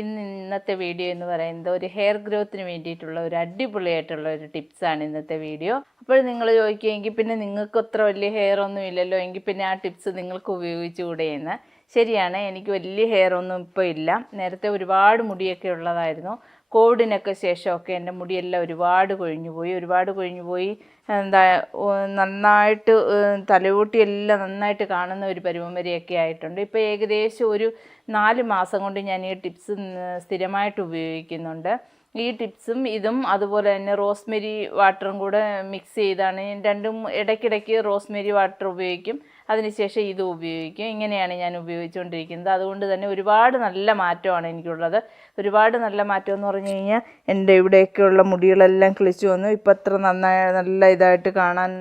ഇന്ന് ഇന്നത്തെ വീഡിയോ എന്ന് പറയുന്നത് ഒരു ഹെയർ ഗ്രോത്തിന് വേണ്ടിയിട്ടുള്ള ഒരു അടിപൊളിയായിട്ടുള്ള ഒരു ടിപ്സാണ് ഇന്നത്തെ വീഡിയോ അപ്പോൾ നിങ്ങൾ ചോദിക്കുമെങ്കിൽ പിന്നെ നിങ്ങൾക്ക് അത്ര വലിയ ഹെയർ ഒന്നും ഇല്ലല്ലോ എങ്കിൽ പിന്നെ ആ ടിപ്സ് നിങ്ങൾക്ക് ഉപയോഗിച്ചുകൂടെ എന്ന്. ശരിയാണ് എനിക്ക് വലിയ ഹെയർ ഒന്നും ഇപ്പോൾ ഇല്ല. നേരത്തെ ഒരുപാട് മുടിയൊക്കെ ഉള്ളതായിരുന്നു. കോവിഡിനൊക്കെ ശേഷമൊക്കെ എന്റെ മുടിയെല്ലാം ഒരുപാട് കൊഴിഞ്ഞു പോയി ഒരുപാട് കൊഴിഞ്ഞു പോയി. എന്താ നന്നായിട്ട് തലയോട്ടിയെല്ലാം നന്നായിട്ട് കാണുന്ന ഒരു പരുവം വരെയൊക്കെ ആയിട്ടുണ്ട്. ഇപ്പോൾ ഏകദേശം ഒരു നാല് മാസം കൊണ്ട് ഞാൻ ഈ ടിപ്സ് സ്ഥിരമായിട്ട് ഉപയോഗിക്കുന്നുണ്ട്. ഈ ടിപ്സും ഇതും അതുപോലെ തന്നെ റോസ്മെരി വാട്ടറും കൂടെ മിക്സ് ചെയ്താണ്. രണ്ടും ഇടയ്ക്കിടയ്ക്ക് റോസ്മെരി വാട്ടർ ഉപയോഗിക്കും. അതിനുശേഷം ഇത് ഉപയോഗിക്കും. ഇങ്ങനെയാണ് ഞാൻ ഉപയോഗിച്ചുകൊണ്ടിരിക്കുന്നത്. അതുകൊണ്ട് തന്നെ ഒരുപാട് നല്ല മാറ്റമാണ് എനിക്കുള്ളത്. ഒരുപാട് നല്ല മാറ്റം എന്ന് പറഞ്ഞു കഴിഞ്ഞാൽ എന്റെ ഇവിടെയൊക്കെയുള്ള മുടികളെല്ലാം കിളിച്ചു വന്നു. ഇപ്പം അത്ര നന്നായി നല്ല ഇതായിട്ട് കാണാൻ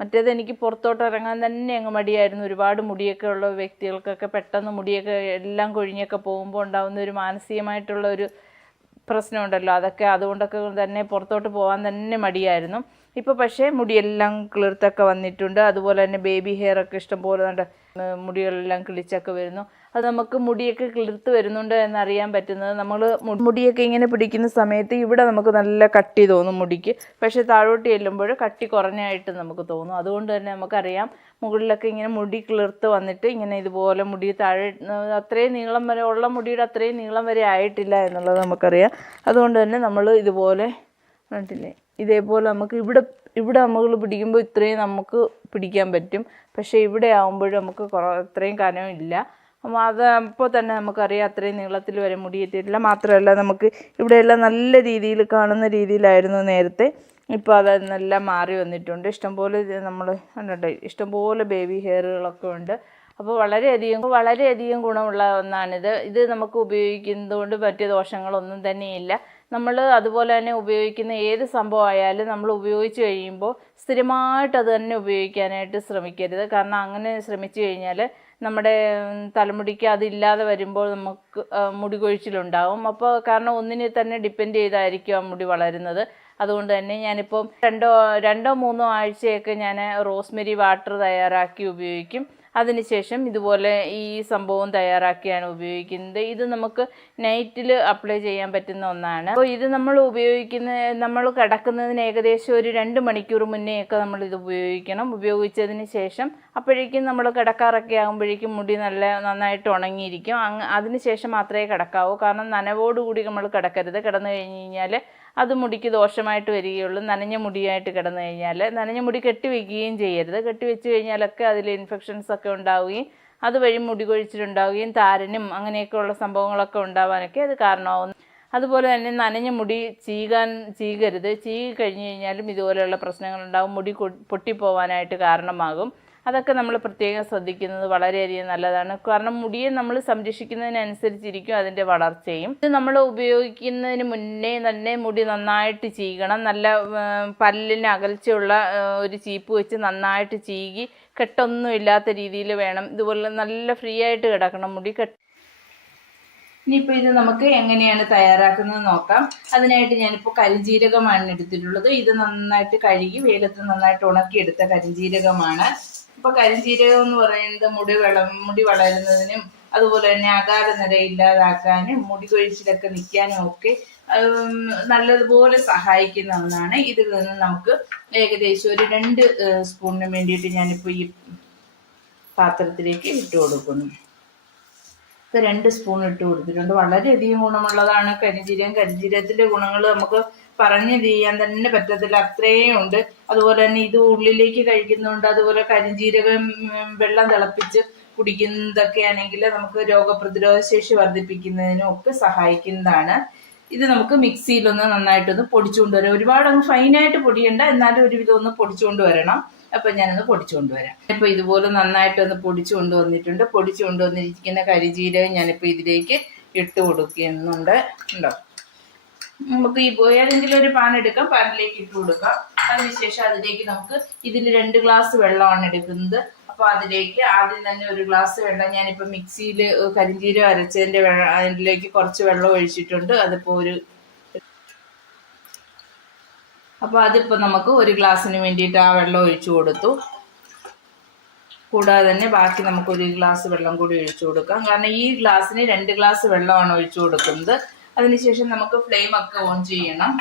മറ്റേത് എനിക്ക് പുറത്തോട്ട് ഇറങ്ങാൻ തന്നെ അങ്ങ് മടിയായിരുന്നു. ഒരുപാട് മുടിയൊക്കെ ഉള്ള വ്യക്തികൾക്കൊക്കെ പെട്ടെന്ന് മുടിയൊക്കെ എല്ലാം കൊഴിഞ്ഞൊക്കെ പോകുമ്പോൾ ഉണ്ടാകുന്ന ഒരു മാനസികമായിട്ടുള്ള ഒരു പ്രശ്നമുണ്ടല്ലോ. അതൊക്കെ അതുകൊണ്ടൊക്കെ തന്നെ പുറത്തോട്ട് പോകാൻ തന്നെ മടിയായിരുന്നു. ഇപ്പോൾ പക്ഷേ മുടിയെല്ലാം കിളിർത്തൊക്കെ വന്നിട്ടുണ്ട്. അതുപോലെ തന്നെ ബേബി ഹെയർ ഒക്കെ ഇഷ്ടം പോലെ ഉണ്ട് മുടികളെല്ലാം കിളിച്ചൊക്കെ വരുന്നു. അത് നമുക്ക് മുടിയൊക്കെ കിളിർത്ത് വരുന്നുണ്ട് എന്നറിയാൻ പറ്റുന്നത്. നമ്മൾ മുടിയൊക്കെ ഇങ്ങനെ പിടിക്കുന്ന സമയത്ത് ഇവിടെ നമുക്ക് നല്ല കട്ടി തോന്നും മുടിക്ക്. പക്ഷേ താഴോട്ട് ചെല്ലുമ്പോൾ കട്ടി കുറഞ്ഞായിട്ട് നമുക്ക് തോന്നും. അതുകൊണ്ട് തന്നെ നമുക്കറിയാം മുകളിലൊക്കെ ഇങ്ങനെ മുടി കിളിർത്ത് വന്നിട്ട് ഇങ്ങനെ ഇതുപോലെ മുടി താഴെ അത്രയും നീളം വരെ ഉള്ള മുടിയുടെ അത്രയും നീളം വരെ ആയിട്ടില്ല എന്നുള്ളത് നമുക്കറിയാം. അതുകൊണ്ട് തന്നെ നമ്മൾ ഇതുപോലെ കണ്ടില്ലേ? ഇതേപോലെ നമുക്ക് ഇവിടെ ഇവിടെ നമ്മൾ പിടിക്കുമ്പോൾ ഇത്രയും നമുക്ക് പിടിക്കാൻ പറ്റും. പക്ഷേ ഇവിടെ ആകുമ്പോഴും നമുക്ക് കുറ അത്രയും കനവും ഇല്ല അപ്പോൾ അത് അപ്പോൾ തന്നെ നമുക്കറിയാം അത്രയും നീളത്തിൽ വരെ മുടിയെത്തിയിട്ടില്ല മാത്രമല്ല നമുക്ക് ഇവിടെയെല്ലാം നല്ല രീതിയിൽ കാണുന്ന രീതിയിലായിരുന്നു നേരത്തെ. ഇപ്പോൾ അതെല്ലാം മാറി വന്നിട്ടുണ്ട്. ഇഷ്ടംപോലെ നമ്മൾ കണ്ടിട്ട് ഇഷ്ടംപോലെ ബേബി ഹെയറുകളൊക്കെ ഉണ്ട്. അപ്പോൾ വളരെയധികം വളരെയധികം ഗുണമുള്ള ഒന്നാണിത്. ഇത് നമുക്ക് ഉപയോഗിക്കുന്നത് കൊണ്ട് മറ്റ് ദോഷങ്ങളൊന്നും തന്നെയില്ല. നമ്മൾ അതുപോലെ തന്നെ ഉപയോഗിക്കുന്ന ഏത് സംഭവമായാലും നമ്മൾ ഉപയോഗിച്ച് കഴിയുമ്പോൾ സ്ഥിരമായിട്ട് അത് തന്നെ ഉപയോഗിക്കാനായിട്ട് ശ്രമിക്കരുത്. കാരണം അങ്ങനെ ശ്രമിച്ചു കഴിഞ്ഞാൽ നമ്മുടെ തലമുടിക്ക് അതില്ലാതെ വരുമ്പോൾ നമുക്ക് മുടി കൊഴിച്ചിലുണ്ടാവും. അപ്പോൾ കാരണം ഒന്നിനെ തന്നെ ഡിപ്പെൻഡ് ചെയ്തായിരിക്കും ആ മുടി വളരുന്നത്. അതുകൊണ്ട് തന്നെ ഞാനിപ്പം രണ്ടോ രണ്ടോ മൂന്നോ ആഴ്ചയൊക്കെ ഞാൻ റോസ്മെരി വാട്ടർ തയ്യാറാക്കി ഉപയോഗിക്കും. അതിനുശേഷം ഇതുപോലെ ഈ സംഭവം തയ്യാറാക്കിയാണ് ഉപയോഗിക്കുന്നത്. ഇത് നമുക്ക് നൈറ്റിൽ അപ്ലൈ ചെയ്യാൻ പറ്റുന്ന ഒന്നാണ്. അപ്പോൾ ഇത് നമ്മൾ ഉപയോഗിക്കുന്ന നമ്മൾ കിടക്കുന്നതിന് ഏകദേശം ഒരു രണ്ട് മണിക്കൂർ മുന്നേയൊക്കെ നമ്മൾ ഇത് ഉപയോഗിക്കണം. ഉപയോഗിച്ചതിന് ശേഷം അപ്പോഴേക്കും നമ്മൾ കിടക്കാറൊക്കെ ആകുമ്പോഴേക്കും മുടി നല്ല നന്നായിട്ട് ഉണങ്ങിയിരിക്കും. അതിന് ശേഷം മാത്രമേ കിടക്കാവൂ. കാരണം നനവോടുകൂടി നമ്മൾ കിടക്കരുത്. കിടന്നു കഴിഞ്ഞ് കഴിഞ്ഞാൽ അത് മുടിക്ക് ദോഷമായിട്ട് വരികയുള്ളൂ. നനഞ്ഞ മുടിയായിട്ട് കിടന്നു കഴിഞ്ഞാൽ നനഞ്ഞ മുടി കെട്ടിവെക്കുകയും ചെയ്യരുത്. കെട്ടിവെച്ച് കഴിഞ്ഞാലൊക്കെ അതിൽ ഇൻഫെക്ഷൻസ് ഒക്കെ ഉണ്ടാവുകയും അതുവഴി മുടി കൊഴിച്ചിലുണ്ടാവുകയും താരനും അങ്ങനെയൊക്കെയുള്ള സംഭവങ്ങളൊക്കെ ഉണ്ടാവാനൊക്കെ അത് കാരണമാവുന്നു. അതുപോലെ തന്നെ നനഞ്ഞ മുടി ചീകാൻ ചീകരുത്. ചീകി കഴിഞ്ഞ് കഴിഞ്ഞാലും ഇതുപോലെയുള്ള പ്രശ്നങ്ങളുണ്ടാവും. മുടി പൊട്ടിപ്പോവാനായിട്ട് കാരണമാകും. അതൊക്കെ നമ്മൾ പ്രത്യേകം ശ്രദ്ധിക്കുന്നത് വളരെയധികം നല്ലതാണ്. കാരണം മുടിയെ നമ്മൾ സംരക്ഷിക്കുന്നതിനനുസരിച്ചിരിക്കും അതിന്റെ വളർച്ചയും. ഇത് നമ്മൾ ഉപയോഗിക്കുന്നതിന് മുന്നേ തന്നെ മുടി നന്നായിട്ട് ചീകണം. നല്ല പല്ലിന് അകൽച്ചയുള്ള ഒരു ചീപ്പ് വെച്ച് നന്നായിട്ട് ചീകി കെട്ടൊന്നും ഇല്ലാത്ത രീതിയിൽ വേണം. ഇതുപോലെ നല്ല ഫ്രീ ആയിട്ട് കിടക്കണം മുടി കെട്ട്. ഇനിയിപ്പോൾ ഇത് നമുക്ക് എങ്ങനെയാണ് തയ്യാറാക്കുന്നത് നോക്കാം. അതിനായിട്ട് ഞാനിപ്പോൾ കരിഞ്ജീരകമാണ് എടുത്തിട്ടുള്ളത്. ഇത് നന്നായിട്ട് കഴുകി വെയിലത്ത് നന്നായിട്ട് ഉണക്കിയെടുത്ത കരിഞ്ജീരകമാണ് ഇപ്പോൾ കരിഞ്ജീരകം എന്ന് പറയുന്നത് മുടി വള മുടി വളരുന്നതിനും അതുപോലെ തന്നെ അകാല നിര ഇല്ലാതാക്കാനും മുടി കൊഴിച്ചിലൊക്കെ നിൽക്കാനും ഒക്കെ നല്ലതുപോലെ സഹായിക്കുന്ന ഒന്നാണ് ഇതിൽ നിന്ന് നമുക്ക് ഏകദേശം ഒരു രണ്ട് സ്പൂണിന് വേണ്ടിയിട്ട് ഞാനിപ്പോൾ ഈ പാത്രത്തിലേക്ക് ഇട്ട് കൊടുക്കുന്നു. ഇപ്പൊ രണ്ട് സ്പൂൺ ഇട്ട് കൊടുത്തിട്ടുണ്ട്. വളരെയധികം ഗുണമുള്ളതാണ് കരിഞ്ജീരകം കരിഞ്ജീരകത്തിന്റെ ഗുണങ്ങൾ നമുക്ക് പറഞ്ഞു ചെയ്യാൻ തന്നെ പറ്റത്തില്ല. അത്രയും ഉണ്ട്. അതുപോലെ തന്നെ ഇത് ഉള്ളിലേക്ക് കഴിക്കുന്നുണ്ട്. അതുപോലെ കരിഞ്ജീരകം വെള്ളം തിളപ്പിച്ച് കുടിക്കുന്നതൊക്കെ ആണെങ്കിൽ നമുക്ക് രോഗപ്രതിരോധ ശേഷി വർദ്ധിപ്പിക്കുന്നതിനും ഒക്കെ സഹായിക്കുന്നതാണ്. ഇത് നമുക്ക് മിക്സിയിലൊന്ന് നന്നായിട്ടൊന്ന് പൊടിച്ചുകൊണ്ട് വരാം ഒരുപാട് അങ്ങ് ഫൈനായിട്ട് പൊടിയണ്ട. എന്നാലും ഒരുവിധം ഒന്ന് പൊടിച്ചുകൊണ്ട് വരണം അപ്പൊ ഞാനൊന്ന് പൊടിച്ചുകൊണ്ട് വരാം ഇപ്പൊ ഇതുപോലെ നന്നായിട്ടൊന്ന് പൊടിച്ചു കൊണ്ടുവന്നിട്ടുണ്ട് പൊടിച്ചു കൊണ്ടുവന്നിരിക്കുന്ന കരിജീരകം ഞാനിപ്പോ ഇതിലേക്ക് ഇട്ട് കൊടുക്കുന്നുണ്ട്. ഉണ്ടോ നമുക്ക് ഈ ഏതെങ്കിലും ഒരു പാൻ എടുക്കാം പാനിലേക്ക് ഇട്ട് കൊടുക്കാം. അതിനുശേഷം അതിലേക്ക് നമുക്ക് ഇതിൽ രണ്ട് ഗ്ലാസ് വെള്ളമാണ് എടുക്കുന്നത്. അപ്പൊ അതിലേക്ക് ആദ്യം തന്നെ ഒരു ഗ്ലാസ് വെള്ളം ഞാനിപ്പോ മിക്സിയിൽ കരിഞ്ചീരം അരച്ചതിന്റെ അതിലേക്ക് കുറച്ച് വെള്ളം ഒഴിച്ചിട്ടുണ്ട്. അതിപ്പോ ഒരു അപ്പൊ അതിപ്പോ നമുക്ക് ഒരു ഗ്ലാസ്സിന് വേണ്ടിയിട്ട് ആ വെള്ളം ഒഴിച്ചു കൊടുത്തു. കൂടാതെ തന്നെ ബാക്കി നമുക്ക് ഒരു ഗ്ലാസ് വെള്ളം കൂടി ഒഴിച്ചു കൊടുക്കാം. കാരണം ഈ ഗ്ലാസ്സിന് രണ്ട് ഗ്ലാസ് വെള്ളമാണ് ഒഴിച്ചു കൊടുക്കുന്നത്. അതിനുശേഷം നമുക്ക് ഫ്ലെയിം ഒക്കെ ഓൺ ചെയ്യണം.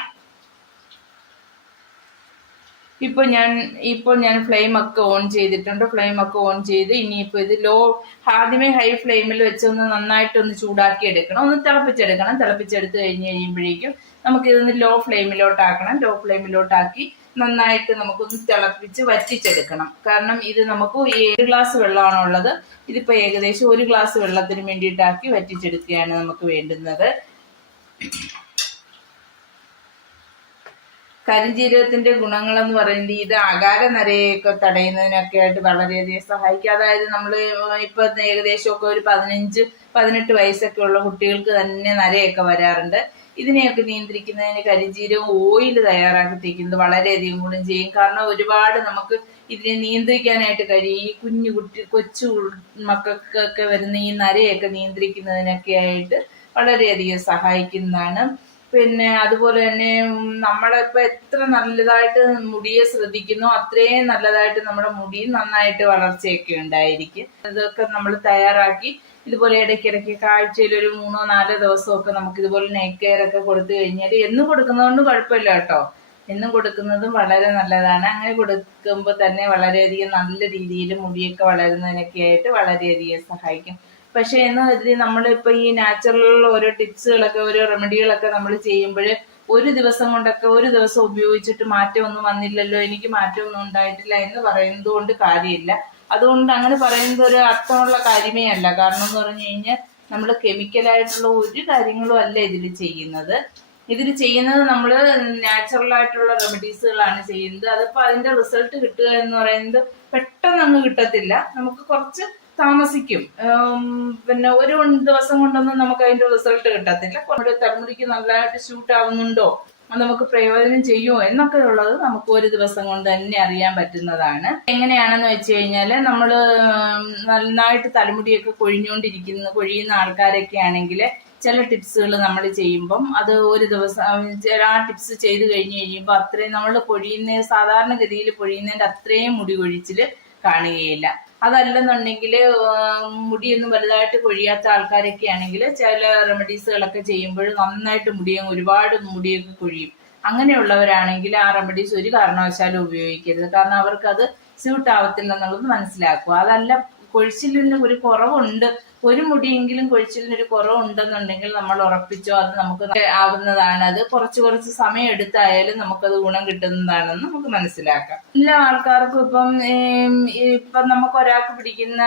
ഇപ്പൊ ഞാൻ ഇപ്പൊ ഞാൻ ഫ്ലെയിം ഒക്കെ ഓൺ ചെയ്തിട്ടുണ്ട്. ഫ്ലെയിം ഒക്കെ ഓൺ ചെയ്ത് ഇനിയിപ്പോൾ ഇത് ലോ ആദ്യമേ ഹൈ ഫ്ലെയിമിൽ വെച്ചൊന്ന് നന്നായിട്ടൊന്ന് ചൂടാക്കി എടുക്കണം. ഒന്ന് തിളപ്പിച്ചെടുക്കണം. തിളപ്പിച്ചെടുത്ത് കഴിഞ്ഞ് കഴിയുമ്പോഴേക്കും നമുക്കിതൊന്ന് ലോ ഫ്ലെയിമിലോട്ടാക്കണം ലോ ഫ്ലെയിമിലോട്ടാക്കി നന്നായിട്ട് നമുക്കൊന്ന് തിളപ്പിച്ച് വറ്റിച്ചെടുക്കണം. കാരണം ഇത് നമുക്ക് ഏഴ് ഗ്ലാസ് വെള്ളമാണുള്ളത്. ഇതിപ്പോ ഏകദേശം ഒരു ഗ്ലാസ് വെള്ളത്തിന് വേണ്ടിയിട്ടാക്കി വറ്റിച്ചെടുക്കുകയാണ് നമുക്ക് വേണ്ടുന്നത്. കരിഞ്ജീരകത്തിന്റെ ഗുണങ്ങളെന്ന് പറയുന്നത് ഇത് അകാര നരയൊക്കെ തടയുന്നതിനൊക്കെ ആയിട്ട് വളരെയധികം സഹായിക്കും. അതായത് നമ്മൾ ഇപ്പൊ ഏകദേശം ഒക്കെ ഒരു പതിനഞ്ച് പതിനെട്ട് വയസ്സൊക്കെ ഉള്ള കുട്ടികൾക്ക് തന്നെ നരയൊക്കെ വരാറുണ്ട്. ഇതിനെയൊക്കെ നിയന്ത്രിക്കുന്നതിന് കരിഞ്ജീരകം ഓയിൽ തയ്യാറാക്കി തേക്കുന്നത് വളരെയധികം ഗുണം ചെയ്യും. കാരണം ഒരുപാട് നമുക്ക് ഇതിനെ നിയന്ത്രിക്കാനായിട്ട് കഴിയും. ഈ കുഞ്ഞു കുട്ടി കൊച്ചു മക്കൾക്കൊക്കെ വരുന്ന ഈ നരയൊക്കെ നിയന്ത്രിക്കുന്നതിനൊക്കെ ആയിട്ട് വളരെയധികം സഹായിക്കുന്നതാണ്. പിന്നെ അതുപോലെ തന്നെ നമ്മളിപ്പോൾ എത്ര നല്ലതായിട്ട് മുടിയെ ശ്രദ്ധിക്കുന്നു അത്രയും നല്ലതായിട്ട് നമ്മുടെ മുടി നന്നായിട്ട് വളർച്ചയൊക്കെ ഉണ്ടായിരിക്കും. ഇതൊക്കെ നമ്മൾ തയ്യാറാക്കി ഇതുപോലെ ഇടയ്ക്കിടയ്ക്ക് ആഴ്ചയിൽ ഒരു മൂന്നോ നാലോ ദിവസമൊക്കെ നമുക്ക് ഇതുപോലെ നെക്ക് കെയർ ഒക്കെ കൊടുത്തു കഴിഞ്ഞാൽ എന്നും കൊടുക്കുന്നതുകൊണ്ട് കുഴപ്പമില്ല കേട്ടോ. എന്നും കൊടുക്കുന്നതും വളരെ നല്ലതാണ്. അങ്ങനെ കൊടുക്കുമ്പോൾ തന്നെ വളരെയധികം നല്ല രീതിയിൽ മുടിയൊക്കെ വളരുന്നതിനൊക്കെ ആയിട്ട് വളരെയധികം സഹായിക്കും. പക്ഷെ എന്ന് കരുതി നമ്മളിപ്പോൾ ഈ നാച്ചുറൽ ഓരോ ടിപ്സുകളൊക്കെ ഓരോ റെമഡികളൊക്കെ നമ്മൾ ചെയ്യുമ്പോൾ ഒരു ദിവസം കൊണ്ടൊക്കെ ഒരു ദിവസം ഉപയോഗിച്ചിട്ട് മാറ്റമൊന്നും വന്നില്ലല്ലോ എനിക്ക് മാറ്റമൊന്നും ഉണ്ടായിട്ടില്ല എന്ന് പറയുന്നത് കൊണ്ട് കാര്യമില്ല. അതുകൊണ്ട് അങ്ങനെ പറയുന്നത് ഒരു അർത്ഥമുള്ള കാര്യമേ അല്ല. കാരണം എന്ന് പറഞ്ഞു കഴിഞ്ഞാൽ നമ്മൾ കെമിക്കലായിട്ടുള്ള ഒരു കാര്യങ്ങളും അല്ല ഇതിൽ ചെയ്യുന്നത്. ഇതിൽ ചെയ്യുന്നത് നമ്മൾ നാച്ചുറൽ ആയിട്ടുള്ള റെമഡീസുകളാണ് ചെയ്യുന്നത്. അതിപ്പോൾ അതിന്റെ റിസൾട്ട് കിട്ടുക എന്ന് പറയുന്നത് പെട്ടെന്ന് അങ്ങ് കിട്ടത്തില്ല. നമുക്ക് കുറച്ച് താമസിക്കും. പിന്നെ ഒരു ദിവസം കൊണ്ടൊന്നും നമുക്ക് അതിന്റെ റിസൾട്ട് കിട്ടത്തില്ല. നമ്മുടെ തലമുടിക്ക് നല്ലതായിട്ട് ഷൂട്ട് ആവുന്നുണ്ടോ? നമുക്ക് പ്രയോജനം ചെയ്യുമോ? എന്നൊക്കെ ഉള്ളത് നമുക്ക് ഒരു ദിവസം കൊണ്ട് തന്നെ അറിയാൻ പറ്റുന്നതാണ്. എങ്ങനെയാണെന്ന് വെച്ച് കഴിഞ്ഞാൽ നമ്മൾ നന്നായിട്ട് തലമുടിയൊക്കെ കൊഴിഞ്ഞുകൊണ്ടിരിക്കുന്ന കൊഴിയുന്ന ആൾക്കാരൊക്കെ ആണെങ്കിൽ ചില ടിപ്സുകൾ നമ്മൾ ചെയ്യുമ്പം അത് ഒരു ദിവസം ആ ടിപ്സ് ചെയ്ത് കഴിഞ്ഞ് കഴിയുമ്പോൾ അത്രയും നമ്മൾ പൊഴിയുന്ന സാധാരണഗതിയിൽ പൊഴിയുന്നതിന്റെ അത്രയും മുടി കൊഴിച്ചിൽ കാണുകയില്ല. അതല്ലെന്നുണ്ടെങ്കിൽ മുടിയൊന്നും വലുതായിട്ട് കൊഴിയാത്ത ആൾക്കാരൊക്കെ ആണെങ്കിൽ ചില റെമഡീസുകളൊക്കെ ചെയ്യുമ്പോൾ നന്നായിട്ട് മുടിയും ഒരുപാട് മുടിയൊക്കെ കൊഴിയും. അങ്ങനെയുള്ളവരാണെങ്കിൽ ആ റെമഡീസ് ഒരു കാരണവശാലും ഉപയോഗിക്കരുത്. കാരണം അവർക്കത് സ്യൂട്ട് ആവത്തില്ല എന്നുള്ളത് മനസ്സിലാക്കുക. അതല്ല കൊഴിച്ചിലിന് ഒരു കുറവുണ്ട്. ഒരു മുടിയെങ്കിലും കൊഴിച്ചിലിന് ഒരു കുറവുണ്ടെന്നുണ്ടെങ്കിൽ നമ്മൾ ഉറപ്പിച്ചോ അത് നമുക്ക് ആവുന്നതാണ്. അത് കുറച്ച് കുറച്ച് സമയം എടുത്തായാലും നമുക്കത് ഗുണം കിട്ടുന്നതാണെന്ന് നമുക്ക് മനസ്സിലാക്കാം. എല്ലാ ആൾക്കാർക്കും ഇപ്പം ഇപ്പം നമുക്ക് ഒരാൾക്ക് പിടിക്കുന്ന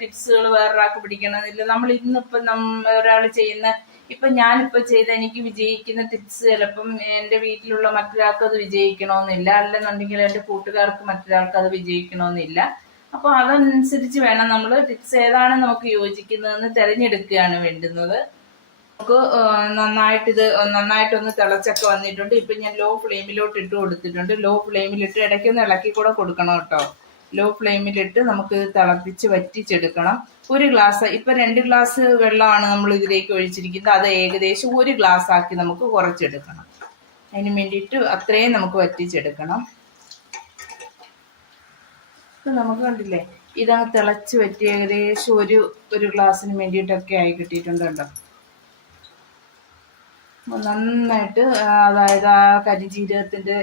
ടിപ്സുകൾ വേറൊരാൾക്ക് പിടിക്കണമെന്നില്ല. നമ്മൾ ഇന്നിപ്പം ഒരാൾ ചെയ്യുന്ന ഇപ്പൊ ഞാനിപ്പോ ചെയ്ത എനിക്ക് വിജയിക്കുന്ന ടിപ്സ് ചിലപ്പം എന്റെ വീട്ടിലുള്ള മറ്റൊരാൾക്ക് അത് വിജയിക്കണമെന്നില്ല. അല്ലെന്നുണ്ടെങ്കിൽ എന്റെ കൂട്ടുകാർക്ക് മറ്റൊരാൾക്ക് അത് വിജയിക്കണമെന്നില്ല. അപ്പോൾ അതനുസരിച്ച് വേണം നമ്മൾ ടിപ്സ് ഏതാണ് നമുക്ക് യോജിക്കുന്നതെന്ന് തിരഞ്ഞെടുക്കുകയാണ് വേണ്ടുന്നത്. നമുക്ക് നന്നായിട്ട് ഇത് നന്നായിട്ടൊന്ന് തിളച്ചൊക്കെ വന്നിട്ടുണ്ട്. ഇപ്പം ഞാൻ ലോ ഫ്ലെയിമിലോട്ട് ഇട്ട് കൊടുത്തിട്ടുണ്ട്. ലോ ഫ്ലെയിമിലിട്ട് ഇടയ്ക്കൊന്ന് ഇളക്കി കൂടെ കൊടുക്കണം കേട്ടോ. ലോ ഫ്ലെയിമിലിട്ട് നമുക്ക് തിളപ്പിച്ച് വറ്റിച്ചെടുക്കണം. ഒരു ഗ്ലാസ് ഇപ്പം രണ്ട് ഗ്ലാസ് വെള്ളമാണ് നമ്മൾ ഇതിലേക്ക് ഒഴിച്ചിരിക്കുന്നത്. അത് ഏകദേശം ഒരു ഗ്ലാസ് ആക്കി നമുക്ക് കുറച്ചെടുക്കണം. അതിന് വേണ്ടിയിട്ട് അത്രയും നമുക്ക് വറ്റിച്ചെടുക്കണം. ഇപ്പം നമുക്ക് കണ്ടില്ലേ ഇതാ തിളച്ച് പറ്റി ഏകദേശം ഒരു ഒരു ഗ്ലാസ്സിന് വേണ്ടിയിട്ടൊക്കെ ആയി കിട്ടിയിട്ടുണ്ട് കേട്ടോ നന്നായിട്ട് അതായത് ആ കരിജീരകത്തിന്റെ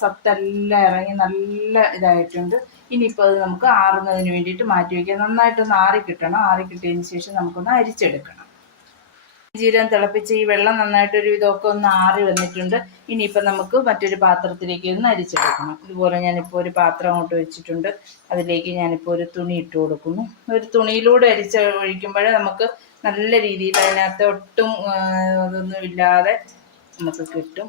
സത്തെല്ലാം ഇറങ്ങി നല്ല ഇതായിട്ടുണ്ട്. ഇനിയിപ്പോൾ അത് നമുക്ക് ആറുന്നതിന് വേണ്ടിയിട്ട് മാറ്റി വയ്ക്കാം നന്നായിട്ടൊന്ന് ആറി കിട്ടണം ആറി കിട്ടിയതിന് ശേഷം നമുക്കൊന്ന് അരിച്ചെടുക്കണം. ജീരകം തിളപ്പിച്ച് ഈ വെള്ളം നന്നായിട്ട് ഒരു ഇതൊക്കെ ഒന്ന് ആറി വന്നിട്ടുണ്ട്. ഇനിയിപ്പോൾ നമുക്ക് മറ്റൊരു പാത്രത്തിലേക്ക് ഒന്ന് അരിച്ചെടുക്കണം. ഇതുപോലെ ഞാനിപ്പോൾ ഒരു പാത്രം അങ്ങോട്ട് വെച്ചിട്ടുണ്ട്. അതിലേക്ക് ഞാനിപ്പോൾ ഒരു തുണി ഇട്ട് കൊടുക്കുന്നു. ഒരു തുണിയിലൂടെ അരിച്ച് ഒഴിക്കുമ്പോഴേ നമുക്ക് നല്ല രീതിയിൽ അതിനകത്ത് ഒട്ടും ഇതൊന്നും ഇല്ലാതെ നമുക്ക് കിട്ടും.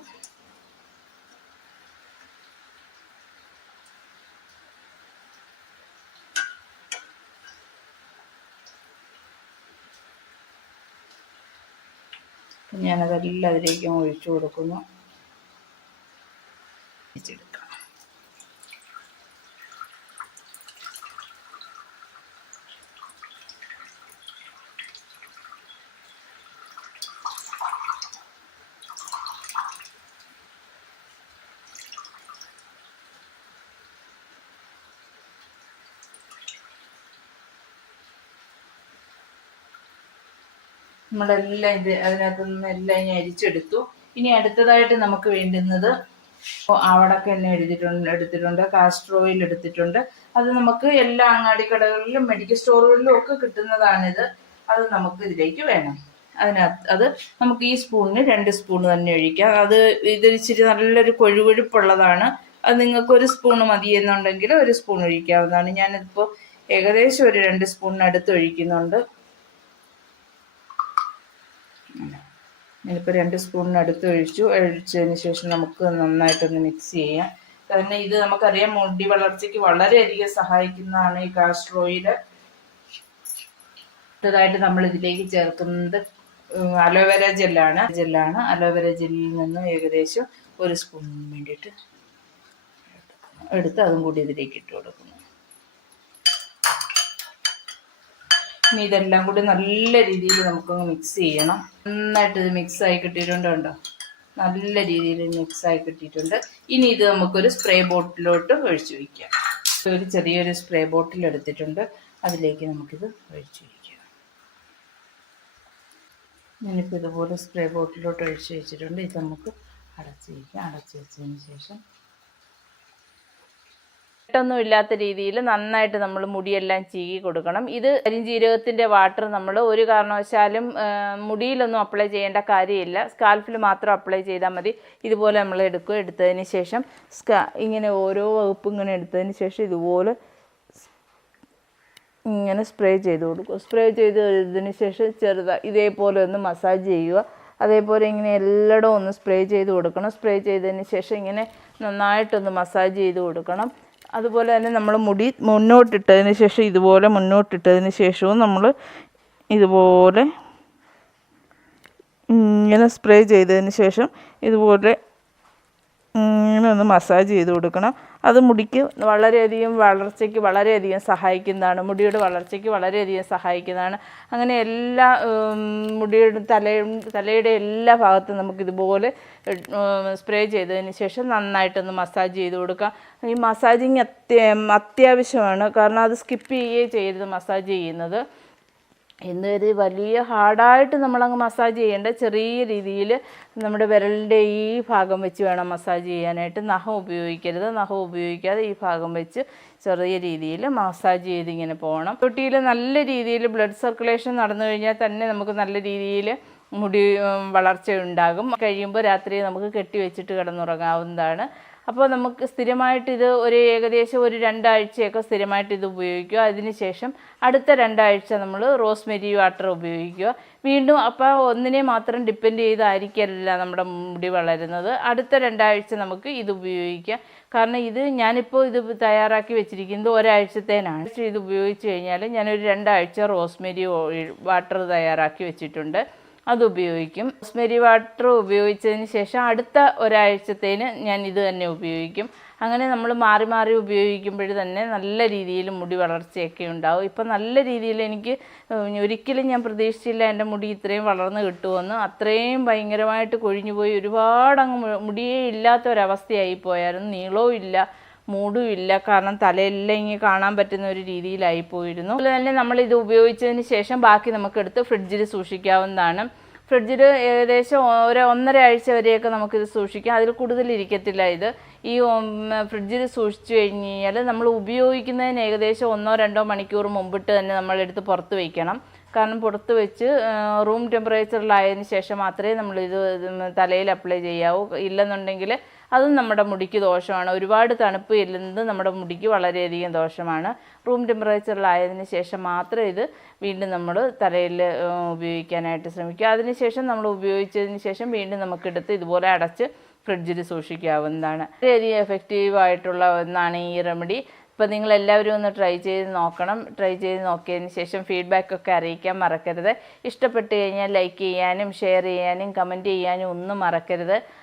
ഞാനതെല്ലാം അതിലേക്കും ഒഴിച്ചു കൊടുക്കുന്നു. നമ്മളെല്ലാം ഇത് അതിനകത്ത് നിന്ന് എല്ലാം ഇനി അരിച്ചെടുത്തു. ഇനി അടുത്തതായിട്ട് നമുക്ക് വേണ്ടുന്നത് അവിടൊക്കെ തന്നെ എഴുതിയിട്ടുണ്ട് എടുത്തിട്ടുണ്ട്. കാസ്റ്റർ ഓയിൽ എടുത്തിട്ടുണ്ട്. അത് നമുക്ക് എല്ലാ അങ്ങാടി കടകളിലും മെഡിക്കൽ സ്റ്റോറുകളിലും ഒക്കെ കിട്ടുന്നതാണിത്. അത് നമുക്ക് ഇതിലേക്ക് വേണം. അതിനകത്ത് അത് നമുക്ക് ഈ സ്പൂണിന് രണ്ട് സ്പൂൺ തന്നെ ഒഴിക്കാം. അത് ഇതിരിച്ചിരി നല്ലൊരു കൊഴുകൊഴുപ്പുള്ളതാണ്. അത് നിങ്ങൾക്ക് ഒരു സ്പൂൺ മതി എന്നുണ്ടെങ്കിൽ ഒരു സ്പൂൺ ഒഴിക്കാവുന്നതാണ്. ഞാനിപ്പോൾ ഏകദേശം ഒരു രണ്ട് സ്പൂണിനടുത്ത് ഒഴിക്കുന്നുണ്ട്. ഞാനിപ്പോൾ രണ്ട് സ്പൂണിന് അടുത്ത് ഒഴിച്ചു. ഒഴിച്ചതിന് ശേഷം നമുക്ക് നന്നായിട്ടൊന്ന് മിക്സ് ചെയ്യാം. കാരണം ഇത് നമുക്കറിയാം മുടി വളർച്ചയ്ക്ക് വളരെയധികം സഹായിക്കുന്നതാണ് ഈ ഓയിൽ അടുത്തതായിട്ട് നമ്മൾ ഇതിലേക്ക് ചേർക്കുന്നത് അലോവേര ജെല്ലാണ്. ജെല്ലാണ്. അലോവേര ജെല്ലിൽ നിന്ന് ഏകദേശം ഒരു സ്പൂൺ വേണ്ടിയിട്ട് എടുത്ത് അതും കൂടി ഇതിലേക്ക് ഇട്ട് കൊടുക്കുന്നു. ഇനി ഇതെല്ലാം കൂടി നല്ല രീതിയിൽ നമുക്ക് മിക്സ് ചെയ്യണം. നന്നായിട്ട് ഇത് മിക്സ് ആയി കിട്ടിയിട്ടുണ്ട് കണ്ടോ? നല്ല രീതിയിൽ മിക്സ് ആയി കിട്ടിയിട്ടുണ്ട്. ഇനി ഇത് നമുക്കൊരു സ്പ്രേ ബോട്ടിലോട്ട് ഒഴിച്ചു വയ്ക്കാം ഒരു ചെറിയൊരു സ്പ്രേ ബോട്ടിൽ എടുത്തിട്ടുണ്ട്. അതിലേക്ക് നമുക്കിത് ഒഴിച്ചു വയ്ക്കാം ഞാനിപ്പോൾ ഇതുപോലെ സ്പ്രേ ബോട്ടിലോട്ട് ഒഴിച്ചു വെച്ചിട്ടുണ്ട്. ഇത് നമുക്ക് അടച്ച് വയ്ക്കാം അടച്ച് വെച്ചതിന് ശേഷം ഒന്നും ഇല്ലാത്ത രീതിയിൽ നന്നായിട്ട് നമ്മൾ മുടിയെല്ലാം ചീകി കൊടുക്കണം. ഇത് കരിഞ്ജീരകത്തിന്റെ വാട്ടർ നമ്മൾ ഒരു കാരണവശാലും മുടിയിലൊന്നും അപ്ലൈ ചെയ്യേണ്ട കാര്യമില്ല. സ്കാൽഫിൽ മാത്രം അപ്ലൈ ചെയ്താൽ മതി. ഇതുപോലെ നമ്മൾ എടുക്കും. എടുത്തതിന് ശേഷം സ്കാ ഇങ്ങനെ ഓരോ വകുപ്പ് ഇങ്ങനെ എടുത്തതിന് ശേഷം ഇതുപോലെ ഇങ്ങനെ സ്പ്രേ ചെയ്ത് കൊടുക്കും. സ്പ്രേ ചെയ്ത് കഴിഞ്ഞതിന് ശേഷം ചെറുതായി ഇതേപോലെ ഒന്ന് മസാജ് ചെയ്യുക. അതേപോലെ ഇങ്ങനെ എല്ലായിടവും ഒന്ന് സ്പ്രേ ചെയ്ത് കൊടുക്കണം. സ്പ്രേ ചെയ്തതിന് ശേഷം ഇങ്ങനെ നന്നായിട്ടൊന്ന് മസാജ് ചെയ്ത് കൊടുക്കണം. അതുപോലെ തന്നെ നമ്മൾ മുടി മുന്നോട്ടിട്ടതിന് ശേഷം ഇതുപോലെ മുന്നോട്ടിട്ടതിന് ശേഷവും നമ്മൾ ഇതുപോലെ ഇങ്ങനെ സ്പ്രേ ചെയ്തതിന് ശേഷം ഇതുപോലെ ഇങ്ങനെ ഒന്ന് മസാജ് ചെയ്ത് കൊടുക്കണം. അത് മുടിക്ക് വളരെയധികം വളർച്ചയ്ക്ക് വളരെയധികം സഹായിക്കുന്നതാണ്. മുടിയുടെ വളർച്ചയ്ക്ക് വളരെയധികം സഹായിക്കുന്നതാണ്. അങ്ങനെ എല്ലാ മുടിയുടെ തലയും തലയുടെ എല്ലാ ഭാഗത്തും നമുക്കിതുപോലെ സ്പ്രേ ചെയ്തതിന് ശേഷം നന്നായിട്ടൊന്ന് മസാജ് ചെയ്ത് കൊടുക്കുക ഈ മസാജിങ് അത്യ അത്യാവശ്യമാണ്. കാരണം അത് സ്കിപ്പ് ചെയ്യുകയേ ചെയ്യരുത് മസാജ് ചെയ്യുന്നത്. എന്നൊരു വലിയ ഹാർഡായിട്ട് നമ്മളങ്ങ് മസാജ് ചെയ്യേണ്ട ചെറിയ രീതിയിൽ നമ്മുടെ വിരലിന്റെ ഈ ഭാഗം വെച്ച് വേണം മസാജ് ചെയ്യാനായിട്ട്. നഖം ഉപയോഗിക്കരുത്. നഖം ഉപയോഗിക്കാതെ ഈ ഭാഗം വെച്ച് ചെറിയ രീതിയിൽ മസാജ് ചെയ്ത് ഇങ്ങനെ പോകണം. തൊട്ടിയിൽ നല്ല രീതിയിൽ ബ്ലഡ് സർക്കുലേഷൻ നടന്നു കഴിഞ്ഞാൽ തന്നെ നമുക്ക് നല്ല രീതിയിൽ മുടി വളർച്ച ഉണ്ടാകും. കഴിയുമ്പോൾ രാത്രി നമുക്ക് കെട്ടി വെച്ചിട്ട് കിടന്നുറങ്ങാവുന്നതാണ്. അപ്പോൾ നമുക്ക് സ്ഥിരമായിട്ട് ഇത് ഒരു ഏകദേശം ഒരു രണ്ടാഴ്ചയൊക്കെ സ്ഥിരമായിട്ട് ഇത് ഉപയോഗിക്കുക. അതിനുശേഷം അടുത്ത രണ്ടാഴ്ച നമ്മൾ റോസ്മെരി വാട്ടർ ഉപയോഗിക്കുക. വീണ്ടും അപ്പോൾ ഒന്നിനെ മാത്രം ഡിപ്പെൻഡ് ചെയ്തായിരിക്കില്ല നമ്മുടെ മുടി വളരുന്നത്. അടുത്ത രണ്ടാഴ്ച നമുക്ക് ഇത് ഉപയോഗിക്കാം. കാരണം ഇത് ഞാനിപ്പോൾ ഇത് തയ്യാറാക്കി വെച്ചിരിക്കുന്നത് ഒരാഴ്ചത്തേനാണ്. ഇത് ഉപയോഗിച്ച് കഴിഞ്ഞാൽ ഞാനൊരു രണ്ടാഴ്ച റോസ്മെരി വാട്ടർ തയ്യാറാക്കി വെച്ചിട്ടുണ്ട്. അത് ഉപയോഗിക്കും റോസ്മെരി വാട്ടർ ഉപയോഗിച്ചതിന് ശേഷം അടുത്ത ഒരാഴ്ചത്തേന് ഞാൻ ഇത് തന്നെ ഉപയോഗിക്കും. അങ്ങനെ നമ്മൾ മാറി മാറി ഉപയോഗിക്കുമ്പോൾ തന്നെ നല്ല രീതിയിൽ മുടി വളർച്ചയൊക്കെ ഉണ്ടാവും. ഇപ്പം നല്ല രീതിയിൽ എനിക്ക് ഒരിക്കലും ഞാൻ പ്രതീക്ഷിച്ചില്ല എന്റെ മുടി ഇത്രയും വളർന്ന് കിട്ടുമെന്ന്. അത്രയും ഭയങ്കരമായിട്ട് കൊഴിഞ്ഞു പോയി ഒരുപാട് അങ്ങ് മുടിയേ ഇല്ലാത്ത ഒരവസ്ഥയായി പോയായിരുന്നു. നീളവും ഇല്ല. മൂടും ഇല്ല കാരണം തലയെല്ലാം ഇങ്ങനെ കാണാൻ പറ്റുന്ന ഒരു രീതിയിലായി പോയിരുന്നു അതുപോലെ തന്നെ നമ്മൾ ഇത് ഉപയോഗിച്ചതിന് ശേഷം ബാക്കി നമുക്ക് എടുത്ത് ഫ്രിഡ്ജിൽ സൂക്ഷിക്കാവുന്നതാണ്. ഫ്രിഡ്ജിൽ ഏകദേശം ഒരു ഒന്നര ആഴ്ച വരെയൊക്കെ നമുക്കിത് സൂക്ഷിക്കാം. അതിൽ കൂടുതൽ ഇരിക്കത്തില്ല ഇത്. ഈ ഫ്രിഡ്ജിൽ സൂക്ഷിച്ചു കഴിഞ്ഞ് കഴിഞ്ഞാൽ നമ്മൾ ഉപയോഗിക്കുന്നതിന് ഏകദേശം ഒന്നോ രണ്ടോ മണിക്കൂർ മുമ്പിട്ട് തന്നെ നമ്മളെടുത്ത് പുറത്ത് വയ്ക്കണം കാരണം പുറത്ത് വെച്ച് റൂം ടെമ്പറേച്ചറിലായതിന് ശേഷം മാത്രമേ നമ്മളിത് തലയിൽ അപ്ലൈ ചെയ്യാവൂ. ഇല്ലെന്നുണ്ടെങ്കിൽ അതും നമ്മുടെ മുടിക്ക് ദോഷമാണ്. ഒരുപാട് തണുപ്പ് ചെല്ലുന്നത് നമ്മുടെ മുടിക്ക് വളരെയധികം ദോഷമാണ്. റൂം ടെമ്പറേച്ചറിലായതിന് ശേഷം മാത്രം ഇത് വീണ്ടും നമ്മൾ തലയിൽ ഉപയോഗിക്കാനായിട്ട് ശ്രമിക്കുക അതിനുശേഷം നമ്മൾ ഉപയോഗിച്ചതിന് ശേഷം വീണ്ടും നമുക്കെടുത്ത് ഇതുപോലെ അടച്ച് ഫ്രിഡ്ജിൽ സൂക്ഷിക്കാവുന്നതാണ്. വളരെയധികം എഫക്റ്റീവ് ആയിട്ടുള്ള ഒന്നാണ് ഈ റെമഡി അപ്പോൾ നിങ്ങൾ എല്ലാവരും ഒന്ന് ട്രൈ ചെയ്ത് നോക്കണം. ട്രൈ ചെയ്ത് നോക്കിയതിന് ശേഷം ഫീഡ്ബാക്കൊക്കെ അറിയിക്കാൻ മറക്കരുത്. ഇഷ്ടപ്പെട്ട് കഴിഞ്ഞാൽ ലൈക്ക് ചെയ്യാനും ഷെയർ ചെയ്യാനും കമന്റ് ചെയ്യാനും ഒന്നും മറക്കരുത്.